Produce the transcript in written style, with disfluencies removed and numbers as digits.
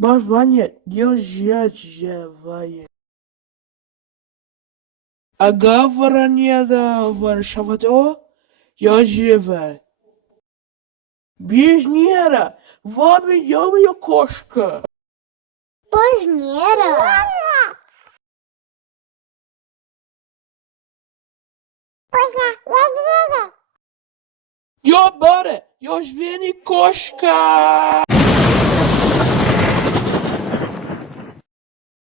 Баваня, Йожаджавая. A Gavarania da Warszawa, Jożywa. Bliźniera, wody ją koszka. Pożniera. Pożna, ja dzieje. Jo bare, już wieni koszka.